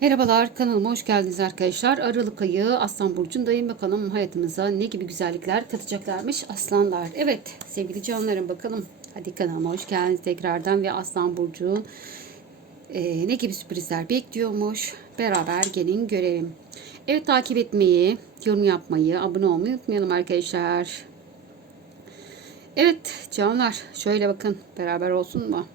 Merhabalar kanalıma hoş geldiniz arkadaşlar. Aralık ayı Aslan Burcu'ndayım. Bakalım hayatımıza ne gibi güzellikler katacaklarmış aslanlar. Evet sevgili canlarım bakalım. Hadi kanalıma hoş geldiniz tekrardan ve Aslan Burcu'nun e, ne gibi sürprizler bekliyormuş. Beraber gelin görelim. Evet takip etmeyi, yorum yapmayı, abone olmayı unutmayalım arkadaşlar. Evet canlar şöyle bakın beraber olsun mu?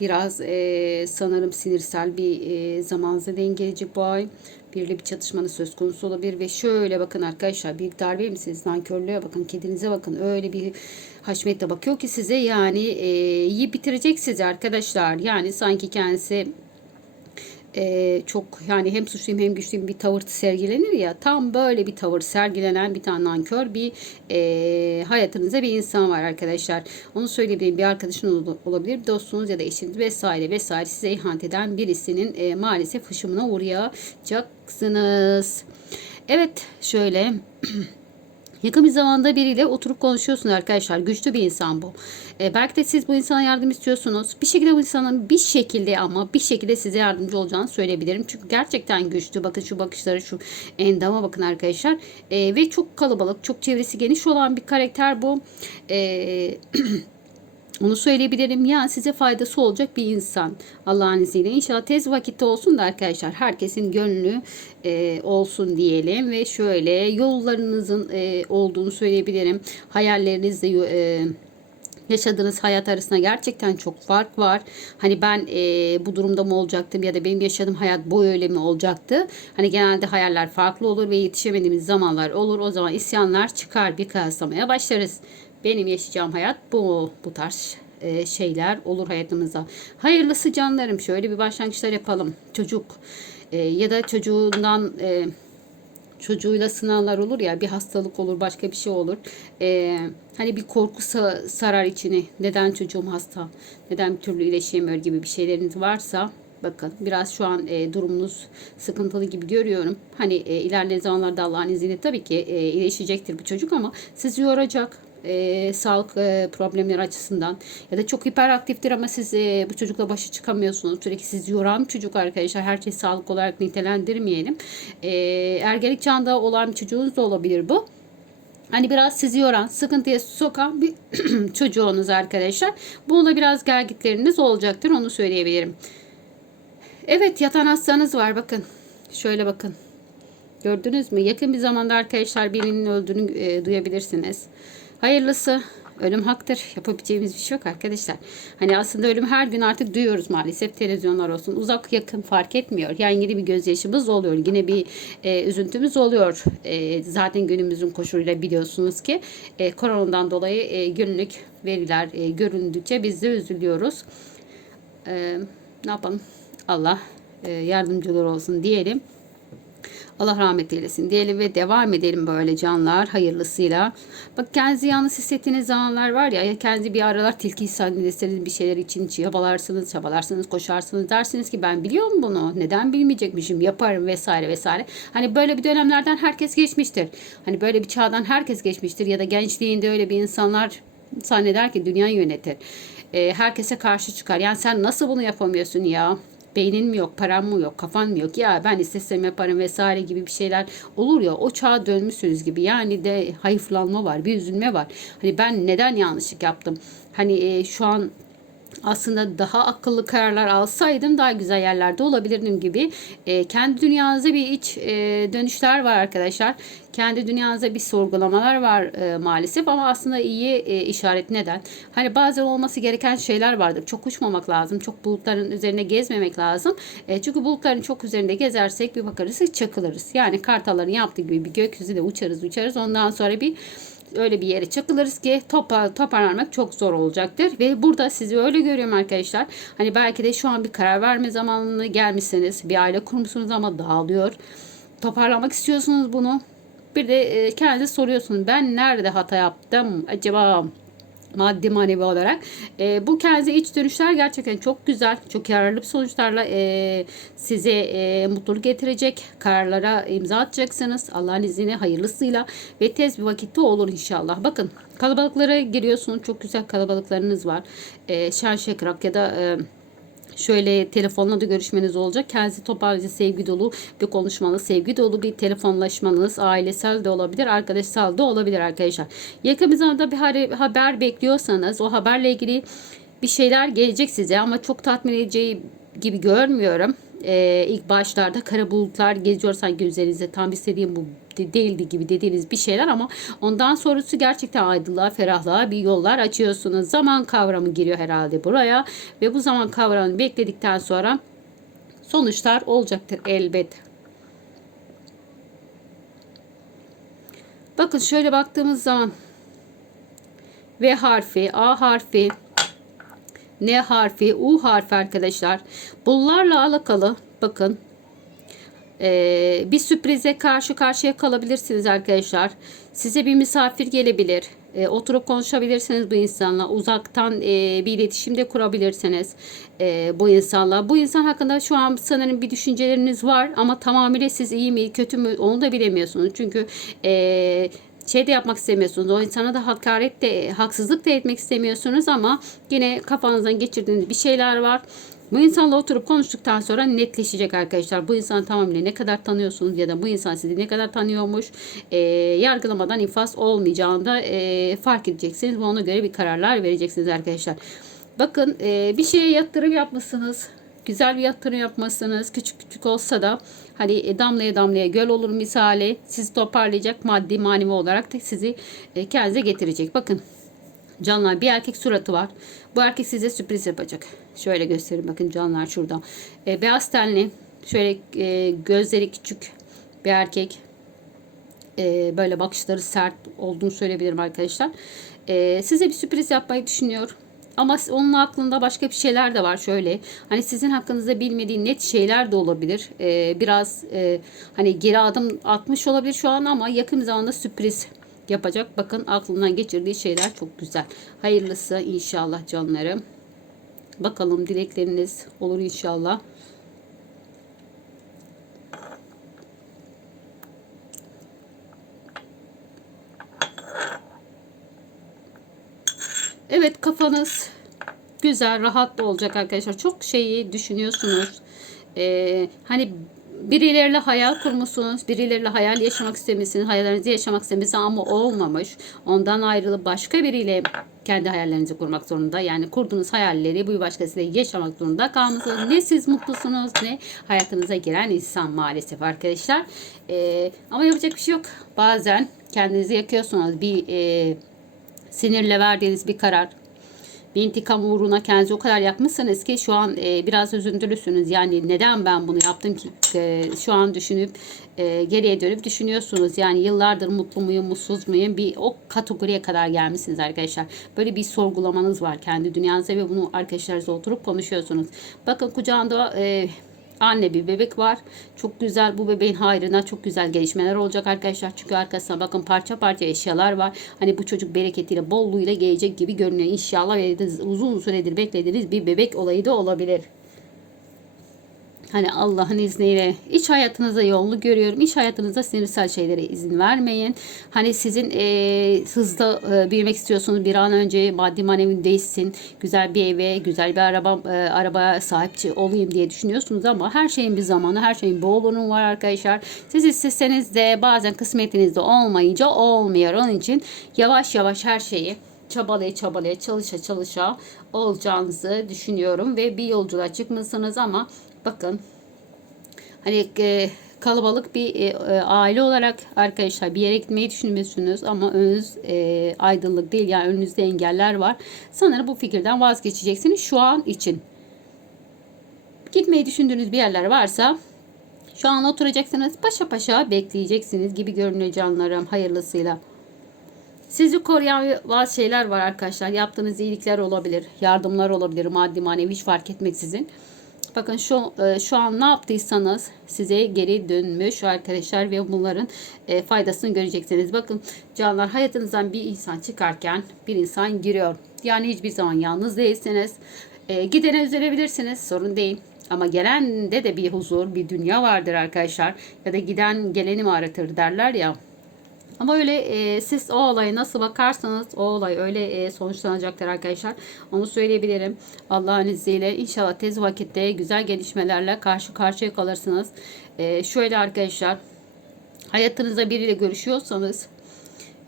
Biraz e, sanırım sinirsel bir e, zamanınıza denk gelecek bu ay. Birli bir çatışmanın söz konusu olabilir ve şöyle bakın arkadaşlar büyük darbe misiniz? Nankörlüğe bakın, kedinize bakın. Öyle bir haşmetle bakıyor ki size yani e, yiyip bitirecek sizi arkadaşlar. Yani sanki kendisi e, çok yani hem suçluyum hem güçlüyüm bir tavır sergilenir ya tam böyle bir tavır sergilenen bir tane nankör bir e, hayatınızda bir insan var arkadaşlar. Onu söyleyebilirim bir arkadaşın olabilir dostunuz ya da eşiniz vesaire vesaire size ihanet eden birisinin e, maalesef hışımına uğrayacaksınız. Evet şöyle Yakın bir zamanda biriyle oturup konuşuyorsunuz arkadaşlar. Güçlü bir insan bu. E, belki de siz bu insana yardım istiyorsunuz. Bir şekilde bu insanın bir şekilde ama bir şekilde size yardımcı olacağını söyleyebilirim. Çünkü gerçekten güçlü. Bakın şu bakışları şu endama bakın arkadaşlar. E, ve çok kalabalık, çok çevresi geniş olan bir karakter bu. Eee Onu söyleyebilirim. Ya size faydası olacak bir insan. Allah'ın izniyle. İnşallah tez vakitte olsun da arkadaşlar. Herkesin gönlü e, olsun diyelim. Ve şöyle yollarınızın e, olduğunu söyleyebilirim. Hayallerinizde e, yaşadığınız hayat arasında gerçekten çok fark var. Hani ben e, bu durumda mı olacaktım ya da benim yaşadığım hayat bu öyle mi olacaktı? Hani genelde hayaller farklı olur ve yetişemediğimiz zamanlar olur. O zaman isyanlar çıkar bir kıyaslamaya başlarız. Benim yaşayacağım hayat bu bu tarz e, şeyler olur hayatımızda. Hayırlısı canlarım. Şöyle bir başlangıçlar yapalım. Çocuk e, ya da çocuğundan e, çocuğuyla sınavlar olur ya bir hastalık olur başka bir şey olur. Hani bir korku sarar içini. Neden çocuğum hasta? Neden bir türlü iyileşemiyor gibi bir şeyleriniz varsa bakın biraz şu an durumunuz sıkıntılı gibi görüyorum. Hani ilerleyen zamanlarda Allah'ın izniyle tabii ki iyileşecektir bu çocuk ama sizi yoracak e, sağlık e, problemleri açısından ya da çok hiperaktiftir ama siz e, bu çocukla başa çıkamıyorsunuz. Sürekli siz yoran çocuk arkadaşlar. Her şey sağlık olarak nitelendirmeyelim. E, ergenlik çağında olan bir çocuğunuz da olabilir bu. Hani biraz sizi yoran, sıkıntıya sokan bir çocuğunuz arkadaşlar. Bununla biraz gergitleriniz olacaktır. Onu söyleyebilirim. Evet yatan hastanız var bakın. Şöyle bakın. Gördünüz mü? Yakın bir zamanda arkadaşlar birinin öldüğünü e, duyabilirsiniz. Hayırlısı. Ölüm haktır. Yapabileceğimiz bir şey yok arkadaşlar. Hani aslında ölüm her gün artık duyuyoruz maalesef. Televizyonlar olsun. Uzak yakın fark etmiyor. Yani yine bir gözyaşımız oluyor. Yine bir e, üzüntümüz oluyor. E, zaten günümüzün koşuluyla biliyorsunuz ki e, koronadan dolayı e, günlük veriler e, göründükçe biz de üzülüyoruz. E, ne yapalım? Allah e, yardımcılar olsun diyelim. Allah rahmet eylesin diyelim ve devam edelim böyle canlar hayırlısıyla. Bak kendinizi yalnız hissettiğiniz zamanlar var ya, ya kendinizi bir aralar tilki hissederseniz bir şeyler için çabalarsınız, çabalarsınız, koşarsınız dersiniz ki ben biliyorum bunu. Neden bilmeyecekmişim? Yaparım vesaire vesaire. Hani böyle bir dönemlerden herkes geçmiştir. Hani böyle bir çağdan herkes geçmiştir ya da gençliğinde öyle bir insanlar zanneder ki dünya yönetir. E, herkese karşı çıkar. Yani sen nasıl bunu yapamıyorsun ya? Beynin mi yok, paran mı yok, kafan mı yok ya ben istesem yaparım vesaire gibi bir şeyler olur ya o çağa dönmüşsünüz gibi yani de hayıflanma var, bir üzülme var. Hani ben neden yanlışlık yaptım? Hani e, şu an aslında daha akıllı kararlar alsaydım daha güzel yerlerde olabilirdim gibi. E, kendi dünyanızda bir iç e, dönüşler var arkadaşlar. Kendi dünyanızda bir sorgulamalar var e, maalesef ama aslında iyi e, işaret neden? Hani bazen olması gereken şeyler vardır. Çok uçmamak lazım. Çok bulutların üzerine gezmemek lazım. E, çünkü bulutların çok üzerinde gezersek bir bakarız çakılırız. Yani kartalların yaptığı gibi bir gökyüzünde uçarız uçarız. Ondan sonra bir öyle bir yere çakılırız ki topa, toparlanmak çok zor olacaktır. Ve burada sizi öyle görüyorum arkadaşlar. Hani belki de şu an bir karar verme zamanına gelmişsiniz. Bir aile kurmuşsunuz ama dağılıyor. Toparlamak istiyorsunuz bunu. Bir de e, kendinize soruyorsunuz. Ben nerede hata yaptım acaba? maddi manevi olarak. E, bu kendi iç dönüşler gerçekten çok güzel, çok yararlı sonuçlarla e, size e, mutluluk getirecek kararlara imza atacaksınız. Allah'ın izniyle hayırlısıyla ve tez bir vakitte olur inşallah. Bakın kalabalıklara giriyorsunuz. Çok güzel kalabalıklarınız var. E, şen şekrak ya da e, Şöyle telefonla da görüşmeniz olacak. Kendinizi toparlayıcı, sevgi dolu bir konuşmanız, sevgi dolu bir telefonlaşmanız, ailesel de olabilir, arkadaşsal da olabilir arkadaşlar. Yakın zamanda bir haber, bekliyorsanız o haberle ilgili bir şeyler gelecek size ama çok tatmin edeceği gibi görmüyorum. Ee, ilk başlarda kara bulutlar geziyor sanki üzerinizde tam istediğim bu değildi gibi dediğiniz bir şeyler ama ondan sonrası gerçekten aydınlığa, ferahlığa bir yollar açıyorsunuz. Zaman kavramı giriyor herhalde buraya ve bu zaman kavramını bekledikten sonra sonuçlar olacaktır elbet. Bakın şöyle baktığımız zaman V harfi, A harfi, N harfi, U harfi arkadaşlar. Bunlarla alakalı bakın ee, bir sürprize karşı karşıya kalabilirsiniz arkadaşlar. Size bir misafir gelebilir. Ee, oturup konuşabilirsiniz bu insanla. Uzaktan e, bir iletişimde kurabilirsiniz e, bu insanla. Bu insan hakkında şu an sanırım bir düşünceleriniz var ama tamamıyla siz iyi mi kötü mü onu da bilemiyorsunuz. Çünkü e, şey de yapmak istemiyorsunuz. O insana da hakaret de haksızlık da etmek istemiyorsunuz ama yine kafanızdan geçirdiğiniz bir şeyler var. Bu insanla oturup konuştuktan sonra netleşecek arkadaşlar. Bu insan tamamıyla ne kadar tanıyorsunuz ya da bu insan sizi ne kadar tanıyormuş. E, yargılamadan infaz olmayacağını da e, fark edeceksiniz. Ve ona göre bir kararlar vereceksiniz arkadaşlar. Bakın e, bir şeye yatırım yapmışsınız. Güzel bir yatırım yapmışsınız. Küçük küçük olsa da hani e, damlaya damlaya göl olur misali. Sizi toparlayacak maddi manevi olarak da sizi e, kendinize getirecek. Bakın Canlar bir erkek suratı var. Bu erkek size sürpriz yapacak. Şöyle göstereyim bakın canlar şurada. E, beyaz tenli şöyle e, gözleri küçük bir erkek. E, böyle bakışları sert olduğunu söyleyebilirim arkadaşlar. E, size bir sürpriz yapmayı düşünüyor. Ama onun aklında başka bir şeyler de var şöyle. Hani sizin hakkınızda bilmediği net şeyler de olabilir. Ee, biraz e, hani geri adım atmış olabilir şu an ama yakın zamanda sürpriz yapacak. Bakın aklından geçirdiği şeyler çok güzel. Hayırlısı inşallah canlarım. Bakalım dilekleriniz olur inşallah. Evet kafanız güzel, rahat olacak arkadaşlar. Çok şeyi düşünüyorsunuz. Ee, hani birileriyle hayal kurmuşsunuz. Birileriyle hayal yaşamak istemişsiniz. Hayallerinizi yaşamak istemişsiniz ama olmamış. Ondan ayrılıp başka biriyle kendi hayallerinizi kurmak zorunda. Yani kurduğunuz hayalleri bu başkasıyla yaşamak zorunda kalmışsınız. Ne siz mutlusunuz ne hayatınıza giren insan maalesef arkadaşlar. Ee, ama yapacak bir şey yok. Bazen kendinizi yakıyorsunuz. Bir e, sinirle verdiğiniz bir karar bir intikam uğruna kendinizi o kadar yakmışsınız ki şu an e, biraz üzüntülüsünüz. Yani neden ben bunu yaptım ki e, şu an düşünüp e, geriye dönüp düşünüyorsunuz. Yani yıllardır mutlu muyum, mutsuz muyum bir o kategoriye kadar gelmişsiniz arkadaşlar. Böyle bir sorgulamanız var kendi dünyanızda ve bunu arkadaşlarınızla oturup konuşuyorsunuz. Bakın kucağında e, anne bir bebek var. Çok güzel bu bebeğin hayrına çok güzel gelişmeler olacak arkadaşlar. Çünkü arkasına bakın parça parça eşyalar var. Hani bu çocuk bereketiyle bolluğuyla gelecek gibi görünüyor. İnşallah uzun süredir beklediğiniz bir bebek olayı da olabilir. Hani Allah'ın izniyle iç hayatınıza yolunu görüyorum. İç hayatınızda sinirsel şeylere izin vermeyin. Hani sizin e, hızlı e, büyümek istiyorsunuz. Bir an önce maddi manevi değişsin. Güzel bir eve, güzel bir araba e, arabaya sahipçi olayım diye düşünüyorsunuz ama her şeyin bir zamanı, her şeyin bir olunu var arkadaşlar. Siz isteseniz de bazen kısmetinizde olmayınca olmuyor. Onun için yavaş yavaş her şeyi çabalaya çabalaya çalışa çalışa olacağınızı düşünüyorum ve bir yolculuğa çıkmışsınız ama bakın hani e, kalabalık bir e, e, aile olarak arkadaşlar bir yere gitmeyi düşünmüşsünüz ama önünüz e, aydınlık değil yani önünüzde engeller var. Sanırım bu fikirden vazgeçeceksiniz şu an için. Gitmeyi düşündüğünüz bir yerler varsa şu an oturacaksınız paşa paşa bekleyeceksiniz gibi görünüyor canlarım hayırlısıyla. Sizi koruyan bazı şeyler var arkadaşlar. Yaptığınız iyilikler olabilir, yardımlar olabilir, maddi manevi hiç fark etmeksizin. Bakın şu e, şu an ne yaptıysanız size geri dönmüş arkadaşlar ve bunların e, faydasını göreceksiniz. Bakın canlar hayatınızdan bir insan çıkarken bir insan giriyor. Yani hiçbir zaman yalnız değilsiniz. E, gidene üzülebilirsiniz sorun değil. Ama gelende de bir huzur, bir dünya vardır arkadaşlar. Ya da giden geleni mi aratır derler ya. Ama öyle e, siz o olaya nasıl bakarsanız o olay öyle e, sonuçlanacaktır arkadaşlar. Onu söyleyebilirim. Allah'ın izniyle inşallah tez vakitte güzel gelişmelerle karşı karşıya kalırsınız. E, şöyle arkadaşlar hayatınızda biriyle görüşüyorsanız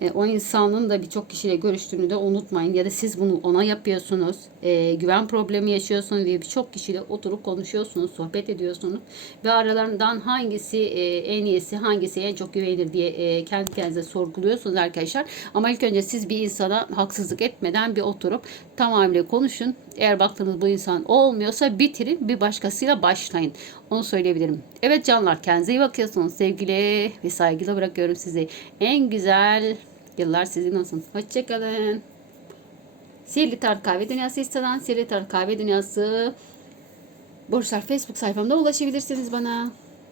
e, o insanın da birçok kişiyle görüştüğünü de unutmayın. Ya da siz bunu ona yapıyorsunuz. E, güven problemi yaşıyorsunuz diye birçok kişiyle oturup konuşuyorsunuz, sohbet ediyorsunuz. Ve aralarından hangisi e, en iyisi, hangisi en çok güvenilir diye e, kendi kendinize sorguluyorsunuz arkadaşlar. Ama ilk önce siz bir insana haksızlık etmeden bir oturup tamamıyla konuşun. Eğer baktığınız bu insan olmuyorsa bitirin bir başkasıyla başlayın. Onu söyleyebilirim. Evet canlar kendinize iyi bakıyorsunuz. Sevgiyle ve saygıyla bırakıyorum sizi. En güzel yıllar sizin olsun. Hoşçakalın. Sihirli Tarot Kahve Dünyası istenen Sihirli Tarot Kahve Dünyası Borçlar Facebook sayfamda ulaşabilirsiniz bana.